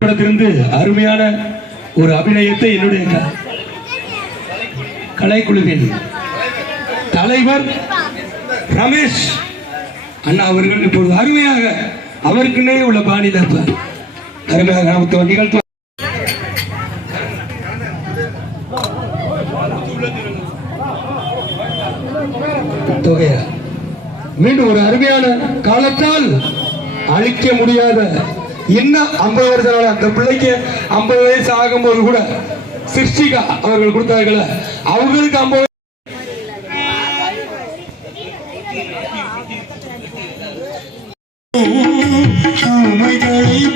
படத்திலிருந்து அருமையான ஒரு அபிநயத்தை என்னுடைய கலைக்குழுவின் தலைவர் ரமேஷ் அண்ணா அவர்கள் இப்பொழுது அருமையாக அவருக்குன்னே உள்ள பாணியில் அருமையாக நமக்கு நிகழ்த்து தொகையா மீண்டும் ஒரு அருமையான காலத்தால் அழிக்க முடியாத இன்னும் 50 வருஷம் அந்த பிள்ளைக்கு 50 வயசு ஆகும்போது கூட சிருஷ்டிகா அவர்கள் கொடுத்தார்கள அவங்களுக்கு 50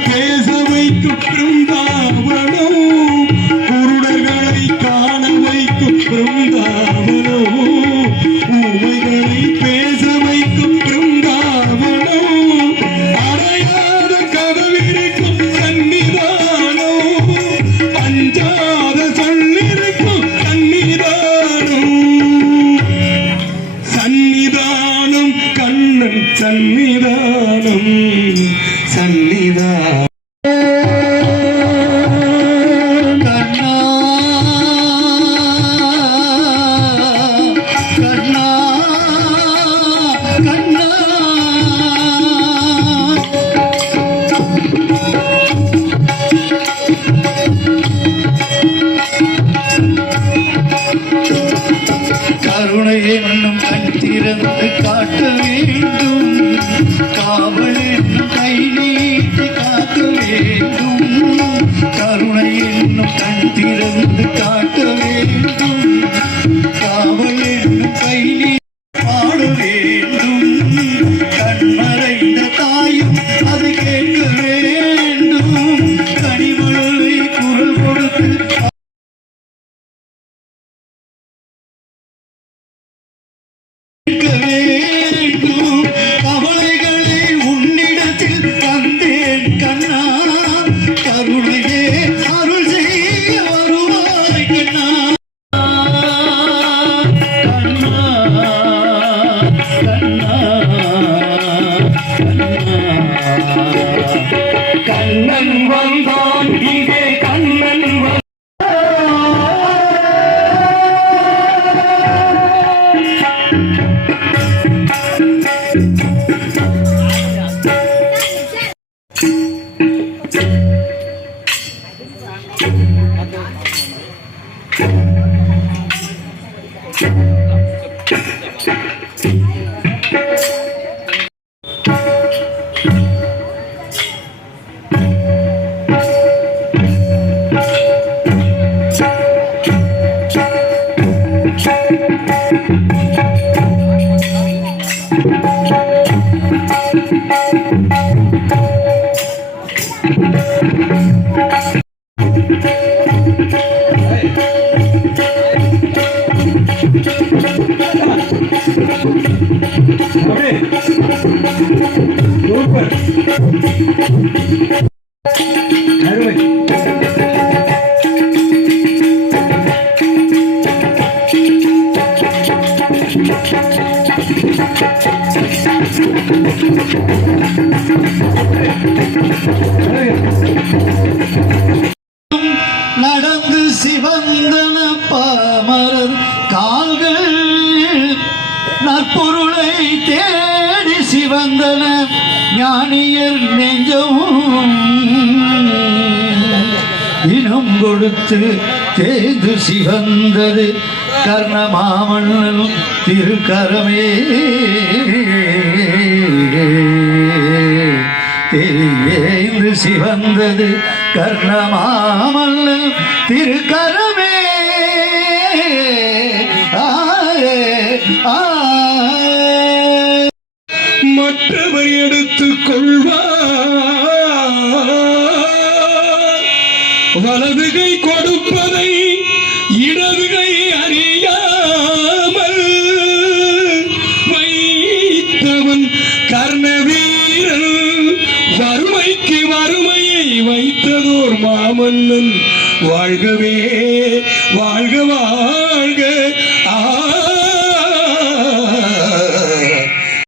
பேச வைக்கும் பிருந்தாவனம் குருடர்களை காண வைக்கும் பிருந்தாவனம் ஊமைகளை பேச வைக்கும் பிருந்தாவனம் அடையாத கதவிருக்கும் சன்னிதானம் அஞ்சாத சொல்லிருக்கும் சன்னிதானம் சன்னிதானம் கண்ணன் சன்னிதானம் சன்னிதானம் கருணை என்னும் கண் திறந்து காட்ட வேண்டும் காவல் என்னும் கை நீட்டி காக்க வேண்டும் கருணை என்னும் கண் திறந்து காட்ட வேண்டும் காவல் என்னும் கை நீட்டி பாட வேண்டும் கண்மறைந்த தாயும் அது கேட்க வேண்டும் கனிமொழி குரல் கொடுத்து கவலைகளை உன்னிடத்தில் தந்தேன் கண்ணா கருணையே அருள் செய்ய வருவாய் கண்ணா கண்ணா கண்ணா கண்ணன் வந்தான் இங்கே கண்ணன் நடந்து சிவந்தன பாமரர் கால்கள் நற்பொருளை தேடி சிவந்தன ஞானியர் நெஞ்சமும் இனம் கொடுத்து தேது சிவந்தது கர்ணமாமன்னன் திருக்கரமே தேய்ந்து சிவந்தது கர்ணமாமல்லன் திருக்கரமே மற்றவர் எடுத்துக் கொள்வார் வலதுகை கொடுப்பதை இடதுகை அறியாமல் வைத்தவன் கர்ணவீரன் வறுமைக்கு வறுமையை வைத்ததோர் மாமன்னன் வாழ்கவே வாழ்கவா